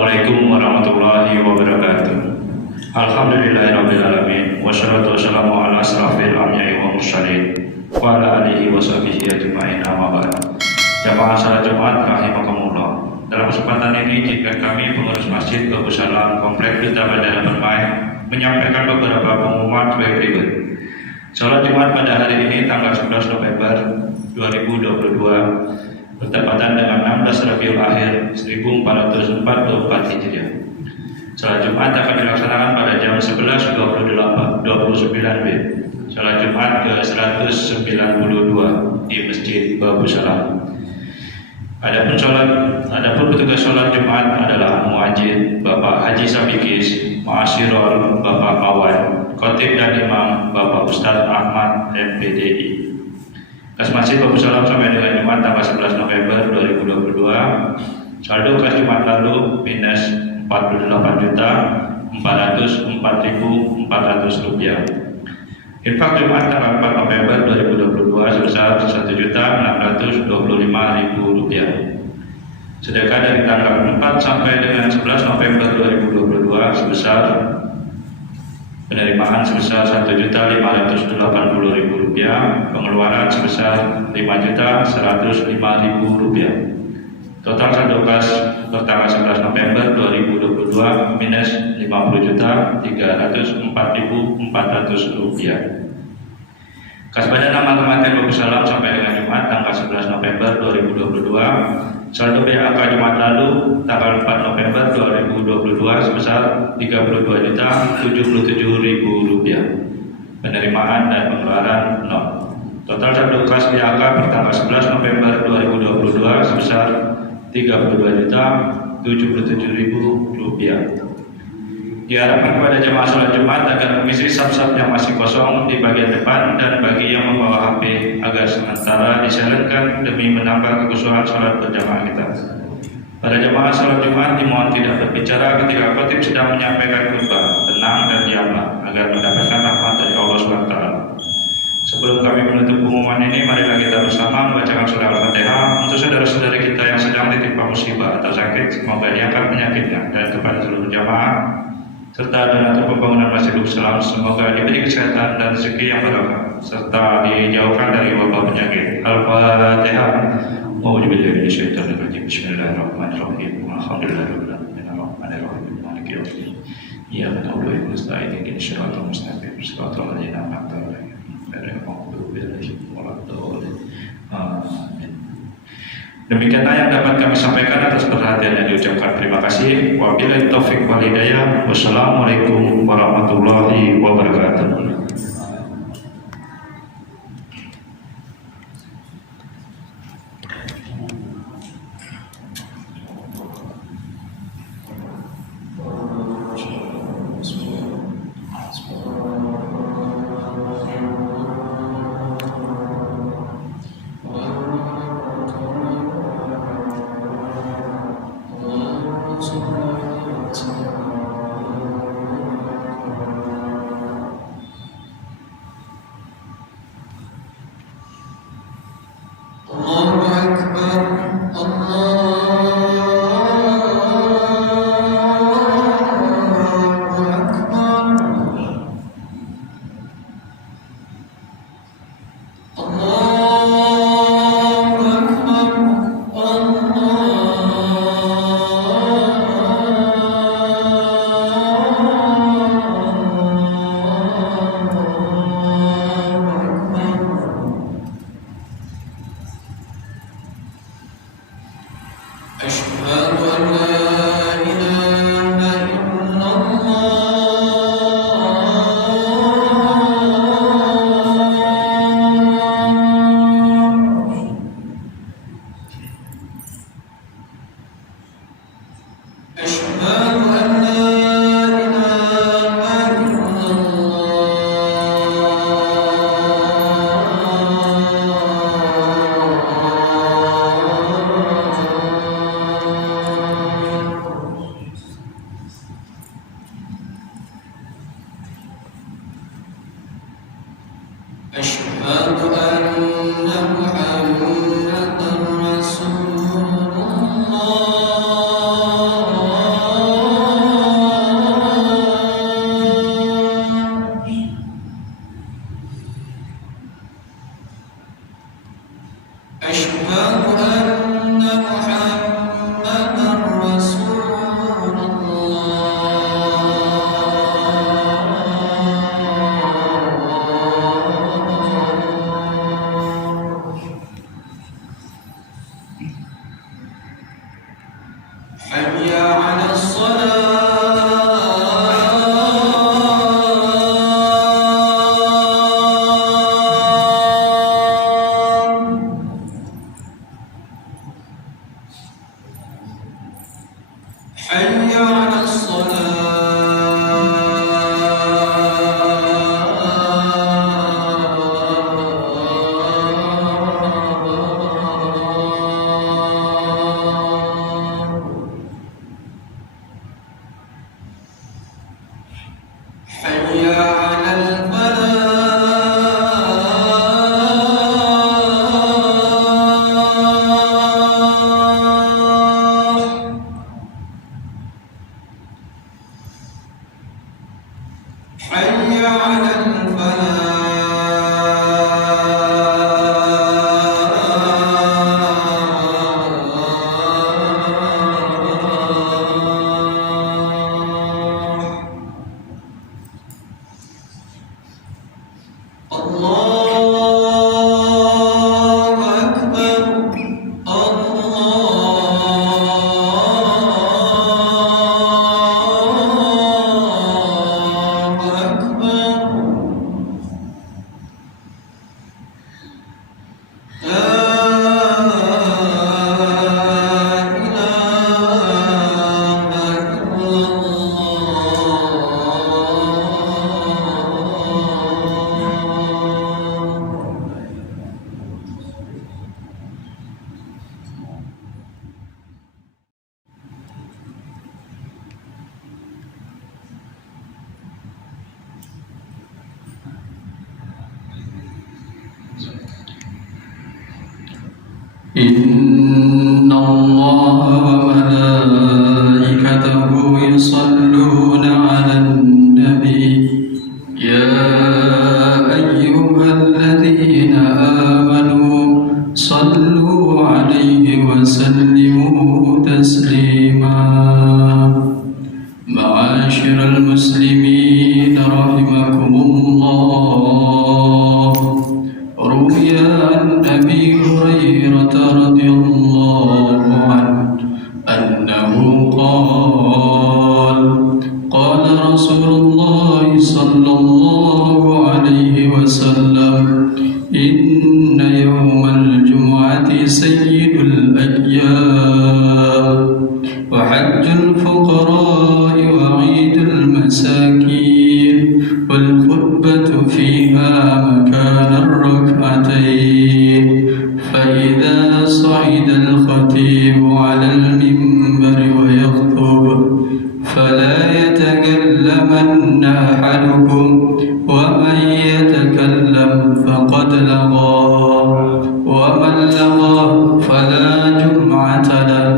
Assalamualaikum warahmatullahi wabarakatuh. Alhamdulillahirabbil alamin wassalatu wassalamu ala asrafil anbiya'i wal mursalin wa ala alihi wa sahbihi ajma'in amma ba'd. Jamaah salat Jumat rahimakumullah. Dalam kesempatan ini jika kami pengurus Masjid Babu Salam Komplek Duta Bandara Permai menyampaikan beberapa pengumuman sebagai berikut. Salat Jumat pada hari ini tanggal 11 November 2022 bertepatan dengan 16 Rabiul Akhir 1444 Hijriah. Salat Jumat akan dilaksanakan pada jam 11.29 WIB. Salat Jumat ke-192 di Masjid Babu Salam. Adapun petugas salat Jumat adalah muadzin Bapak Haji Sabikis, Muasyirul Bapak Awan, Khotib dan Imam Bapak Ustadz Ahmad MPDI. Kas Masjid Babu Salam sampai dengan Jumat tanggal 11 November 2022, saldo kas Jumat lalu minus 48.404.400 rupiah. Infak Jumat tanggal 4 November 2022 sebesar 1.625.000 rupiah. Sedekah dari tanggal 4 sampai dengan 11 November 2022 sebesar penerimaan sebesar 1.580.000 rupiah, pengeluaran sebesar 5.105.000 rupiah. Total saldo kas bertanggal 11 November 2022 minus 50.304.400 rupiah. Kas Badan Amal Kematian Babu Salam sampai dengan Jumat tanggal 11 November 2022, saldo BAK Jumat lalu tanggal 4 November 2022 sebesar 32.077.000 rupiah. Penerimaan dan pengeluaran 0. Total saldo kas BAK bertanggal 11 November 2022 sebesar 32.077.000 rupiah. Diharapkan kepada jemaah sholat Jumat agar mengisi saf-saf yang masih kosong di bagian depan, dan bagi yang membawa HP agar sementara disilentkan demi menambah kekhusyuan sholat berjamaah kita. Pada jemaah sholat Jumat dimohon tidak berbicara ketika khotib sedang menyampaikan khutbah, tenang dan diamlah agar mendapatkan rahmat dari Allah SWT. Sebelum kami menutup pengumuman ini, marilah kita bersama membacakan surah Al-Fatihah untuk saudara-saudari kita yang sedang ditimpa musibah atau sakit, semoga diangkat penyakitnya, dan kepada seluruh jamaah serta donatur pembangunan Masjid Babu Salam semoga diberi kesehatan dan rezeki yang barokah serta dijauhkan dari wabah penyakit. Al-Fatihah. A'udzubillahi minasyaitonir rajim. Bismillahirrahmanirrahim. Alhamdulillahirabbil alamin. Arrahmanirrahim. Maliki yaumiddin. Iyyaka na'budu wa iyyaka nasta'in. Ihdinas siratal mustaqim. Siratal ladzina an'amta 'alaihim ghairil maghdubi 'alaihim waladdallin. Amin. Demikianlah yang dapat kami sampaikan. Atas perhatian yang diucapkan terima kasih. Wabillahi taufik wal hidayah. Wassalamualaikum warahmatullahi wabarakatuh. حي على حي على الفلاح حي على الفلاح الله أكبر الله أكبر لا إله إلا إن الله وملائكته يصلون على النبي يا أيها الذين آمنوا صلوا عليه وسلموا تسليما معاشر المسلمين رحمكم الله روي عن أبي هريرة رضي الله عنه أنه قال رسول الله صلى الله عليه وسلم إن يوم الجمعة سيد الأيام وحج الفقراء وعيد المساكين والخطبة فيها مكان الركعتين فإذا صعد الخطيب على المنبر ويخطب فلا يتكلمن أحدكم ومن يتكلم فقد لغى ومن لغى فلا جمعة له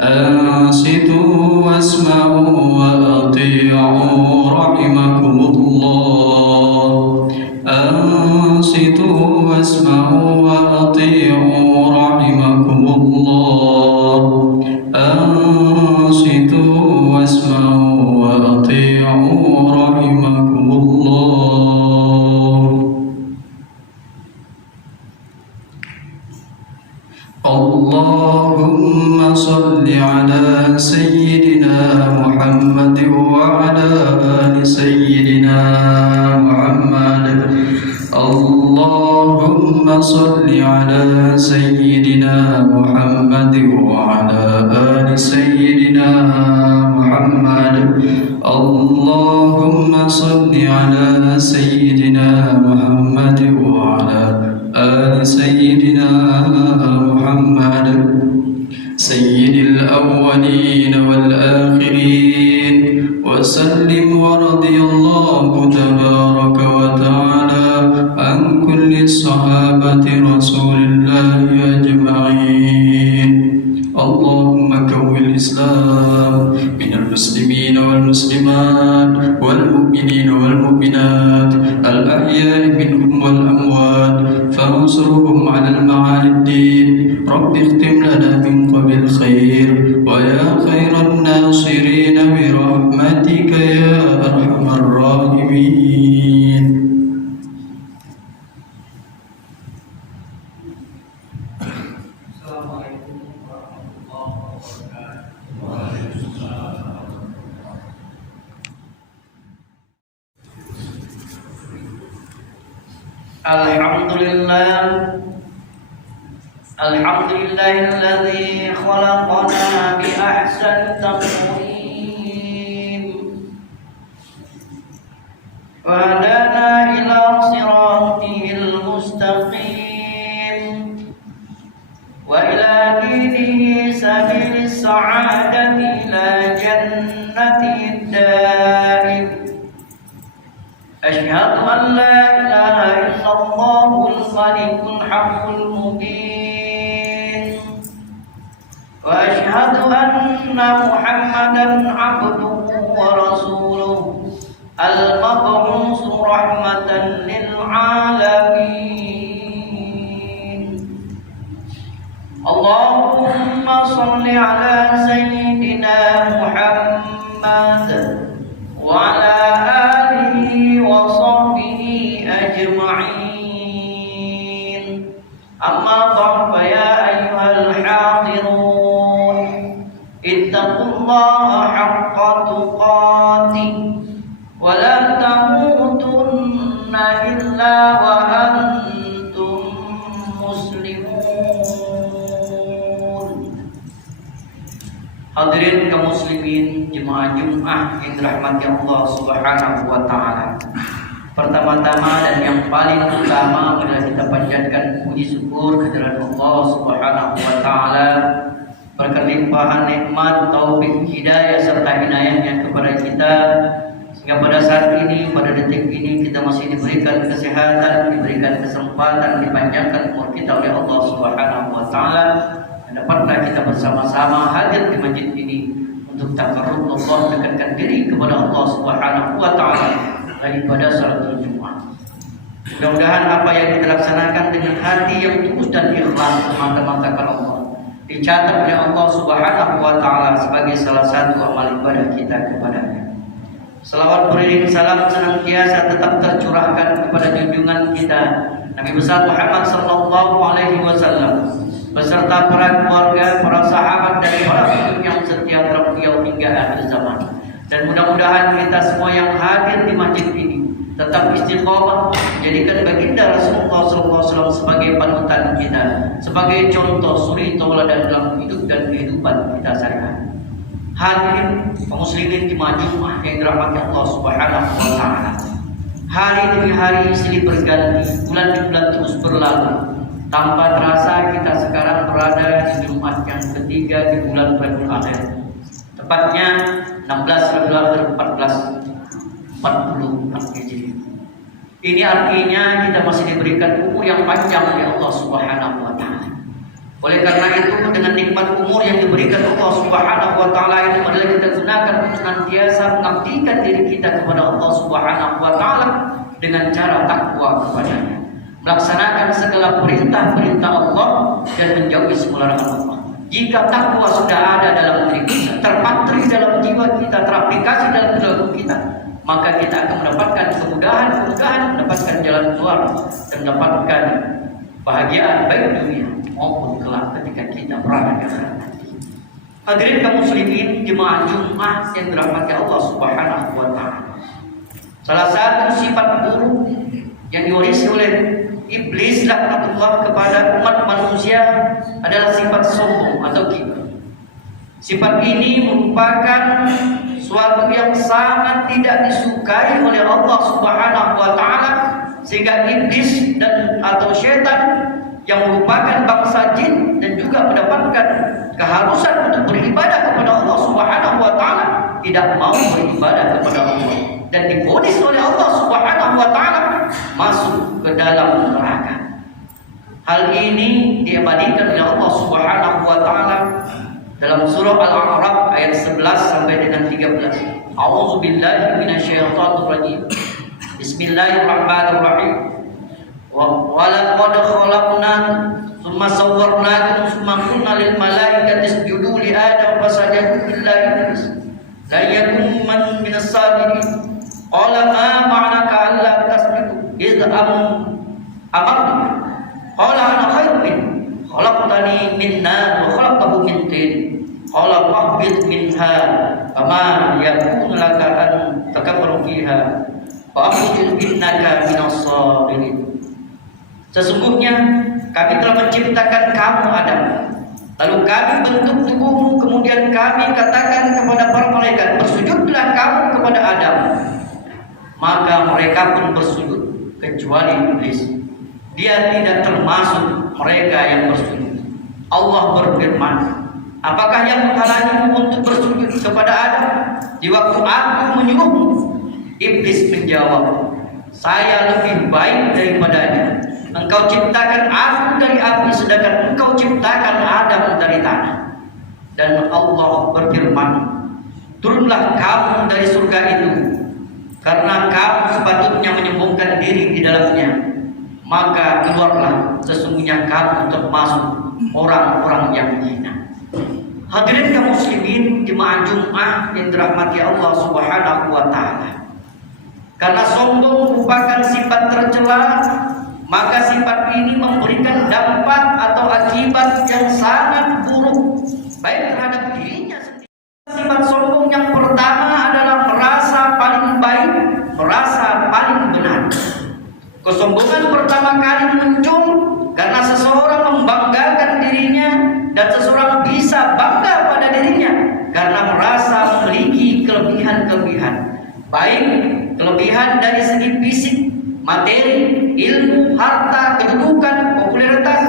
أنصتوا واسمعوا وأطيعوا رحمكم الله أنصتوا واسمعوا وأطيعوا رحمكم الله أنصتوا واسمعوا وأطيعوا رحمكم الله اللهم صل على سيدنا محمد وعلى آل سيدنا محمد اللهم صل على سيدنا محمد وعلى آل سيدنا محمد اللهم صل على سيدنا محمد وعلى آل سيدنا محمد سيد الأولين والآخرين وسلم ورضي الله تبارك وتعالى عن كل الصحابة رسول الله أجمعين اللهم كون الإسلام من المسلمين والمسلمات والمؤمنين والمؤمنات الأحياء منهم والأموات فانصرهم على المعالي الدين رب اختم لنا من قبل خير ويا خير الناصرين برحمتك يا أرحم الراحمين الحمد لله الذي خلقنا بأحسن تقويم جنته الدائم أشهد أن لا إله إلا الله الملك الحق المبين وأشهد أن محمدا عبده ورسوله المبعوث رحمة للعالمين اللهم صل على سيدنا محمد وعلى آله وصحبه أجمعين أما بعد فيا أيها الحاضرون اتقوا الله حق تقاته ولا تموتن إلا وأنتم مسلمون. Hadirin kaum muslimin jemaah Jumat yang dirahmati Allah Subhanahu wa taala. Pertama-tama dan yang paling utama adalah kita panjatkan puji syukur kehadirat Allah Subhanahu wa taala berkelimpahan nikmat, taufik, hidayah serta inayahnya kepada kita sehingga pada saat ini, pada detik ini kita masih diberikan kesehatan, diberikan kesempatan, dipanjangkan umur kita oleh Allah Subhanahu wa taala dan dapatlah kita bersama-sama hadir di masjid ini untuk takarrub Allah, dekatkan diri kepada Allah Subhanahu wa taala daripada salatul Jumat. Mudah-mudahan apa yang kita laksanakan dengan hati yang tulus dan ikhlas semata-mata karena Allah dicatat oleh Allah Subhanahu wa taala sebagai salah satu amal ibadah kita kepadanya. Selawat beriring salam senantiasa tetap tercurahkan kepada junjungan kita Nabi besar Muhammad sallallahu alaihi wasallam beserta para keluarga, para sahabat dan para pengikut yang setia terhadap beliau hingga akhir zaman. Dan mudah-mudahan kita semua yang hadir di masjid ini tetap istiqomah menjadikan baginda Rasulullah SAW sebagai panutan kita, sebagai contoh suri tauladan dalam hidup dan kehidupan kita sehari-hari. Hadirin kaum muslimin jemaah Jumat yang dirahmati Allah Subhanahu wa taala. Hari demi hari silih berganti, bulan demi bulan terus berlalu. Tanpa terasa kita sekarang berada di Jumat yang ketiga di bulan Rabiul Akhir. Tepatnya 16 Rabiul Akhir 1444 Hijriah. Ini artinya kita masih diberikan umur yang panjang oleh Allah Subhanahu wa taala. Oleh karena itu dengan nikmat umur yang diberikan Allah Subhanahu wa taala ini adalah kita gunakan untuk senantiasa mengabdikan diri kita kepada Allah Subhanahu wa taala dengan cara takwa kepadanya. Melaksanakan segala perintah-perintah Allah dan menjauhi semua larangan Allah. Jika takwa sudah ada dalam diri kita, terpatri dalam jiwa kita, teraplikasi dalam perilaku kita, maka kita akan mendapatkan kemudahan, mendapatkan jalan keluar dan mendapatkan bahagiaan baik dunia maupun kelak ketika kita berada di akhirat nanti. Hadirin kaum muslimin jemaah Jumat yang dirahmati Allah Subhanahu wa taala. Salah satu sifat buruk yang diwarisi oleh iblis laknatullah kepada umat manusia adalah sifat sombong atau kibir. Sifat ini merupakan suatu yang sangat tidak disukai oleh Allah Subhanahu wa taala sehingga iblis dan atau syaitan yang merupakan bangsa jin dan juga mendapatkan keharusan untuk beribadah kepada Allah Subhanahu wa taala tidak mau beribadah kepada Allah dan divonis oleh Allah Subhanahu wa taala masuk ke dalam neraka. Hal ini diabadikan oleh Allah Subhanahu wa taala dalam surah Al-A'raf ayat 11 sampai dengan 13. A'udzubillahi minasyaitonir rajim. Bismillahirrahmanirrahim. Wa laqad khalaqnakum tsumma sawwarnakum tsumma qulna lil malaikati isjudu li adam fasajadu illa iblis la yakun minas sajidin. Qala ma ma'naka alla tasjudu idh amartu. Qala ana khairun min khalaqtani min nar wa khalaqtahu min tin. Qala fahbit minha fama yakunu laka an takabbaru fiha fa akhruj innaka minas sabirin. Sesungguhnya kami telah menciptakan kamu Adam, lalu kami bentuk tubuhmu, kemudian kami katakan kepada para malaikat, bersujudlah kamu kepada Adam. Maka mereka pun bersujud kecuali iblis. Dia tidak termasuk mereka yang bersujud. Allah berfirman, Apakah yang menghalangimu untuk bersujud kepada Adam di waktu aku menyuruhmu? Iblis menjawab, saya lebih baik daripadanya. Engkau ciptakan aku dari api, sedangkan engkau ciptakan Adam dari tanah. Dan Allah berfirman, turunlah kamu dari surga itu, karena kamu sepatutnya menyembunyikan diri di dalamnya. Maka keluarlah, sesungguhnya kamu termasuk orang-orang yang hina. Hadirin kaum muslimin jemaah Jumat yang dirahmati Allah Subhanahu wa taala. Karena sombong merupakan sifat tercela, maka sifat ini memberikan dampak atau akibat yang sangat buruk baik terhadap dirinya sendiri. Sifat sombong yang pertama adalah merasa paling baik, merasa paling benar. Kesombongan pertama kali muncul karena seseorang membanggakan dirinya dan seseorang bisa bangga pada dirinya karena merasa memiliki kelebihan-kelebihan, baik kelebihan dari segi fisik, materi, ilmu, harta, kedudukan, popularitas,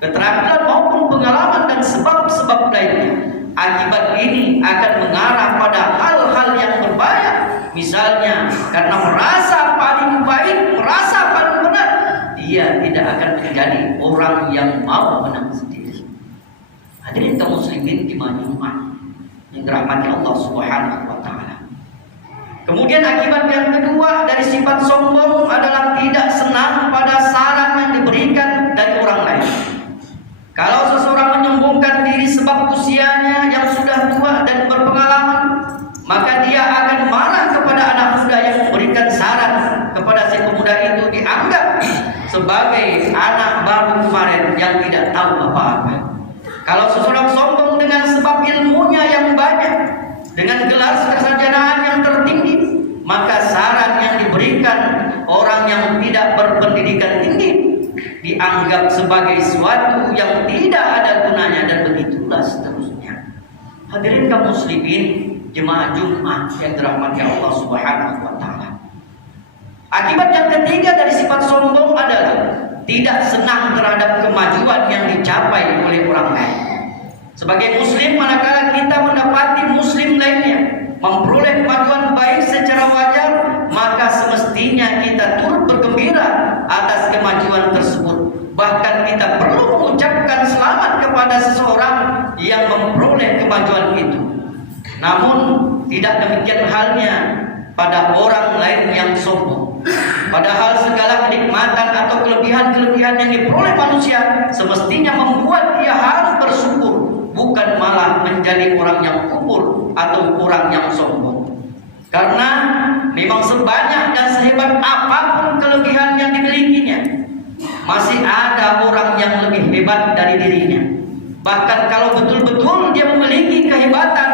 keterampilan maupun pengalaman dan sebab-sebab lainnya. Akibat ini akan mengarah pada hal-hal yang berbahaya. Misalnya karena merasa paling baik, merasa paling benar, dia tidak akan menjadi orang yang mau menang sendiri. Hadirin kaum muslimin di Jumat yang dirahmati Allah Subhanahu wa taala. Kemudian akibat yang kedua dari sifat sombong adalah tidak senang pada saran yang diberikan dari orang lain. Kalau seseorang menyombongkan diri sebab usianya yang sudah tua dan berpengalaman, maka dia akan marah kepada anak muda yang memberikan saran kepada si pemuda itu, dianggap sebagai anak baru kemarin yang tidak tahu apa-apa. Kalau seseorang sombong dengan sebab ilmunya yang banyak, dengan gelar kesarjanaan yang tertinggi, maka saran yang diberikan orang yang tidak berpendidikan tinggi dianggap sebagai sesuatu yang tidak ada gunanya, dan begitulah seterusnya. Hadirin kaum muslimin jemaah Jumat yang dirahmati Allah Subhanahu wa taala. Akibat yang ketiga dari sifat sombong adalah tidak senang terhadap kemajuan yang dicapai oleh orang lain. Sebagai muslim, manakala kita mendapati muslim lainnya memperoleh kemajuan baik secara wajar, maka semestinya kita turut bergembira atas kemajuan tersebut. Bahkan kita perlu mengucapkan selamat kepada seseorang yang memperoleh kemajuan itu. Namun tidak demikian halnya pada orang lain yang sombong. Padahal segala kenikmatan atau kelebihan-kelebihan yang diperoleh manusia semestinya membuat dia harus bersyukur, bukan malah menjadi orang yang kufur atau orang yang sombong. Karena memang sebanyak dan sehebat apapun kelebihan yang dimilikinya, masih ada orang yang lebih hebat dari dirinya. Bahkan kalau betul-betul dia memiliki kehebatan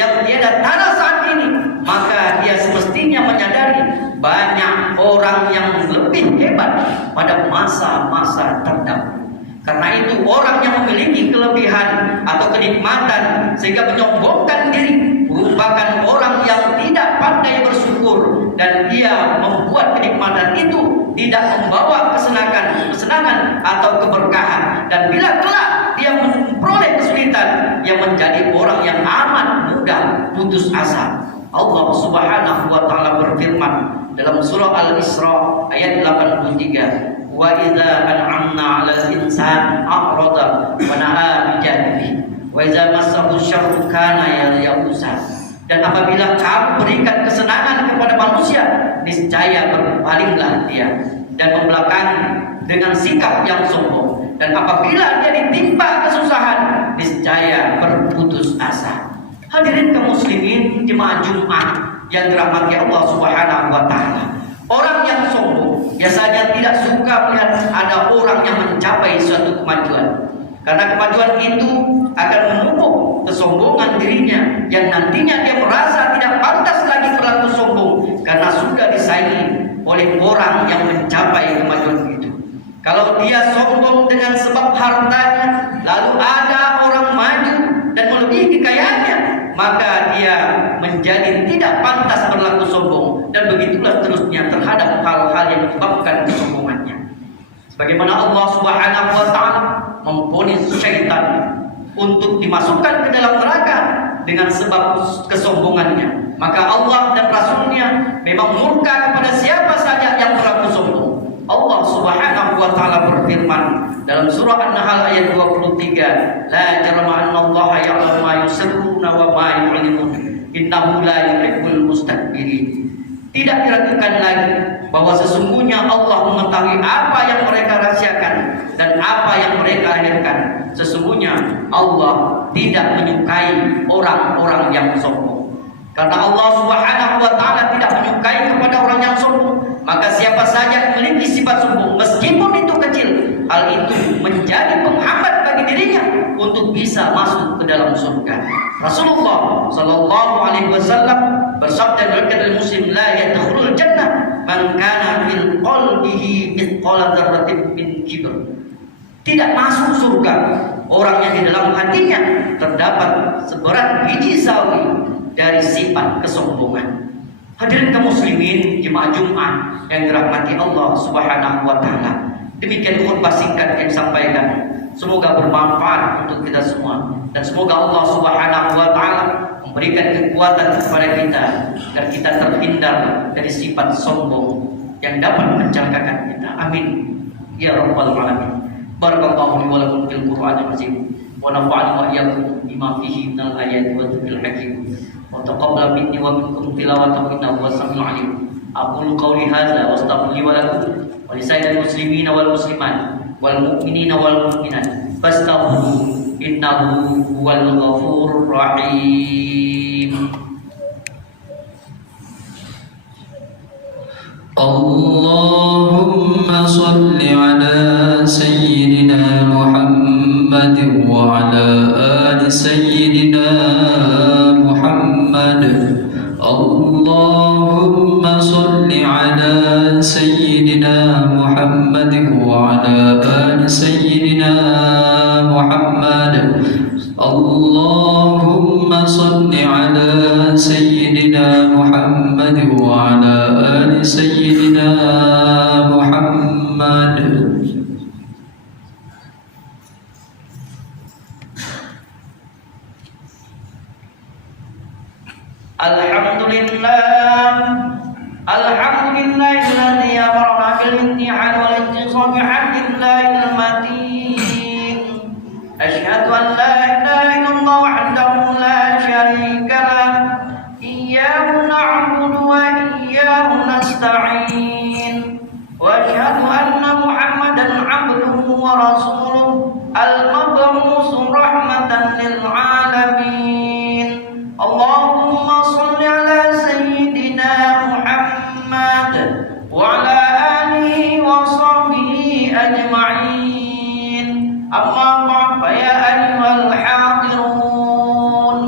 yang tiada tara saat ini, maka dia semestinya menyadari banyak orang yang lebih hebat pada masa-masa terdahulu. Karena itu orang yang memiliki kelebihan atau kenikmatan sehingga menyombongkan diri merupakan orang yang tidak pandai bersyukur, dan dia membuat kenikmatan itu tidak membawa kesenangan atau keberkahan. Dan bila kelak dia memperoleh kesulitan, dia menjadi orang yang amat mudah putus asa. Allah Subhanahu wa taala berfirman dalam surah Al-Isra ayat 83, wa idza an'amna 'alal insani a'rada wa na'a bijanibi wa idza massahu syarru kana ya'usa. Dan apabila kamu berikan kesenangan kepada manusia, niscaya berpalinglah dia dan membelakangi dengan sikap yang sombong. Dan apabila dia ditimpa kesusahan, niscaya berputus asa. Hadirin kaum muslimin jemaah Jumat yang dirahmati Allah Subhanahu wa taala. Orang yang sombong biasanya tidak suka melihat ada orang yang mencapai suatu kemajuan. Karena kemajuan itu akan menumpuk kesombongan dirinya, yang nantinya dia merasa tidak pantas lagi berlaku sombong karena sudah disaingi oleh orang yang mencapai kemajuan itu. Kalau dia sombong dengan sebab hartanya, lalu ada orang maju dan melebihi kekayaannya, maka dia menjadi tidak pantas berlaku sombong, dan begitulah seterusnya terhadap hal-hal yang menyebabkan kesombongannya. Sebagaimana Allah Subhanahu wa taala memvonis syaitan untuk dimasukkan ke dalam neraka dengan sebab kesombongannya. Maka Allah dan Rasulnya memang murka kepada siapa saja yang berlaku sombong. Allah Subhanahu wa taala berfirman dalam surah An-Nahl ayat 23, la jarama annallaha ya'lamu ma yusirruna wa ma yu'linun innahu la yuhibbul mustakbirin. Tidak diragukan lagi bahwa sesungguhnya Allah mengetahui apa yang mereka rahasiakan dan apa yang mereka lahirkan. Sesungguhnya Allah tidak menyukai orang-orang yang sombong. Karena Allah Subhanahu wa taala tidak menyukai kepada orang yang sombong, maka siapa saja yang memiliki sifat sombong meskipun itu kecil, hal itu menjadi penghambat bagi dirinya untuk bisa masuk ke dalam surga. Rasulullah sallallahu alaihi wasallam bersabda dalam hadis Muslim, la yadkhulul jannah man kana fil qalbihi mithqala dzarratin min kibr. Tidak masuk surga orang yang di dalam hatinya terdapat seberat biji sawi dari sifat kesombongan. Hadirin kaum muslimin jemaah Jumat yang dirahmati Allah Subhanahu wa taala. Demikian khutbah singkat yang disampaikan. Semoga bermanfaat untuk kita semua dan semoga Allah Subhanahu wa taala memberikan kekuatan kepada kita agar kita terhindar dari sifat sombong yang dapat mencelakakan kita. Amin ya rabbal alamin. Barakallahu li wa lakum fil Qur'anil azim wa nafa'ani wa iyyakum bima fihi minal ayati wa dzikril hakim wa taqabbal minni wa minkum tilawatahu innahu was-sami'ul 'alim. Aqulu qawli hadza wa astaghfiru li wa lakum wa lisa'iril muslimina wal muslimat wal mu'minina wal mu'minat fastaghfiruhu innahu huwal ghafurur rahim. Allahumma salli ala sayyidina Muhammad wa ala ali sayyidina Muhammad. Allahumma salli ala sayyidina Muhammad wa ala ali sayyidina Muhammad. Allahumma salli ala sayyidina Muhammad wa ala ali sayyidina Muhammad. Alhamdulillahilladzi amarna bil imtihan wal intisab bihamdillahil matin. Asyhadu an la ilaha illallah wahdahu la syarika lah. Iyyahu na'budu wa iyyahu nasta'in. Wa asyhadu anna Muhammadan 'abduhu wa rasuluhu al-mab'uts rahmatan lil 'alamin. Allahumma shalli ala sayyidina Muhammad wa ala alihi wa sahbihi ajma'in. Amma ba'd, fa ya ayyuhal hadirun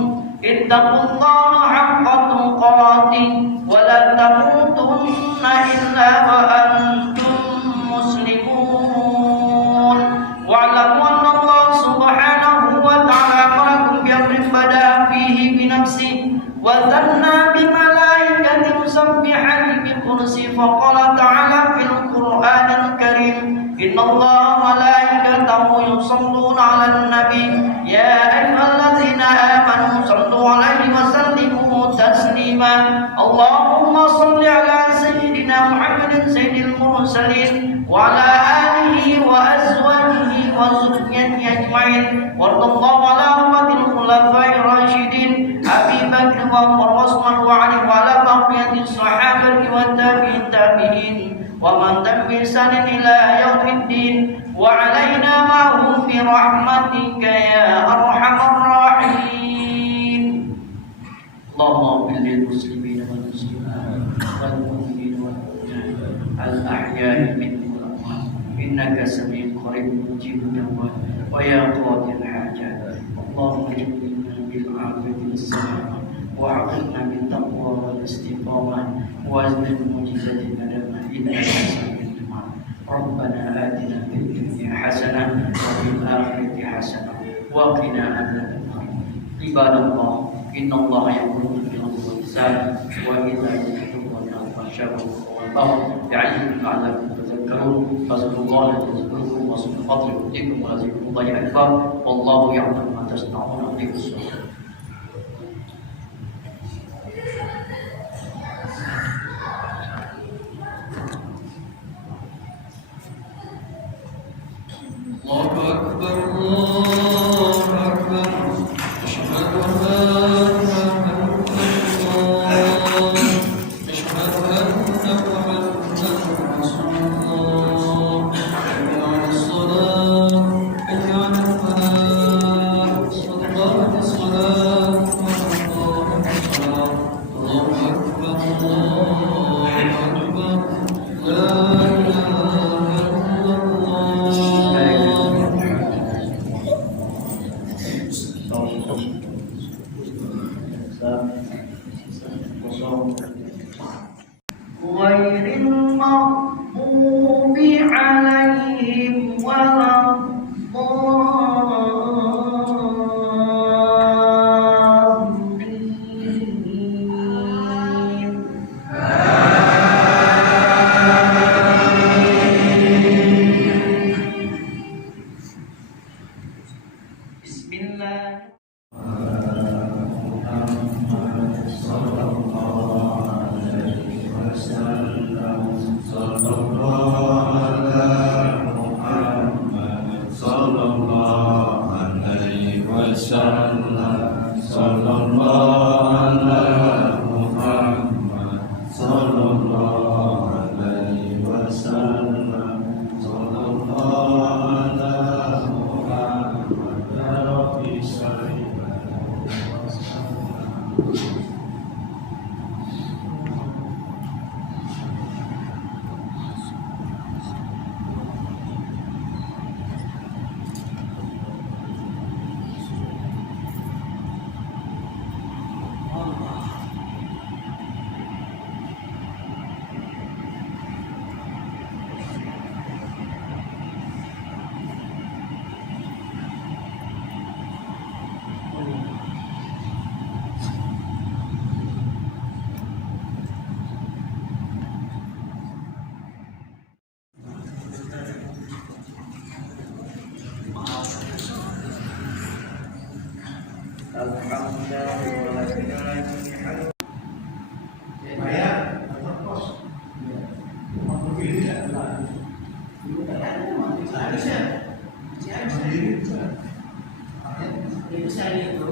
ittaqullaha haqqa tuqatih wa la tamutunna illa wa antum muslimun. Wa'lamu anna Allah subhanahu wa ta'ala amarakum bi amrin bada fihi bi nafsihi wa dhanna bi malaikati musabbihati bi kursi fa qala ta'ala fil Qur'anil karim inna Allah malaikatahu yusalluna 'alan nabi ya ayyuhalladzina amanu sallu 'alaihi wa sallimu taslima. Allahumma shalli ala sayyidina Muhammadin sayyidil mursalin wa ala alihi wa azwajihi wa dzurriyyatihi ajma'in warḍallahu 'ala ummatil khulafa'ir rasyidin Abi Bakr wa Umar wa Utsman wa 'Ali wa 'ala baqiyatis sahabati wa tabi'in wa man tabi'a ihsanin ila yaumiddin wa 'alaina ma'hum bi rahmatika ya arhamar rahimin. Allahumma ighfir lil muslimina wal muslimat wal mu'minina wal mu'minat al ahya'i minhum wal amwat innaka sami'un qaribun mujibud da'wat wa ya qadil hajat. Allahumma ij'alna bil 'afiyati was salamah wa 'aqilna bit taqwa wal istiqamah wa azlil mujizati nadama innaka sami'un du'a. Rabbana atina fid dunya hasanah wa fil akhirati hasanah wa qina adzabannar. Ibadallah innallaha ya'muru bil 'adli wal ihsan wa ita'i dzil qurba wal fahsya'i wal munkari wal baghi ya'idukum la'allakum tadhakkarun. tadhakkarun fazkurullaha yazkurkum wa subhanallahi yu'tikum wa zikrullahi akbar wallahu ya'lamu ma tasna'un. Allahu Akbar, Allahu Akbar. Asyhadu an la ilaha illallah. Asyhadu anna Muhammadan Rasulullah. Hayya 'alas shalah, hayya 'alal falah. Shallalatis salat, Allahumma salam. Allahu Akbar, Allahu Akbar. La ilaha illallah. Ghairil maghdubi 'alaihim waladdallin. Bismillah. Itu saya itu.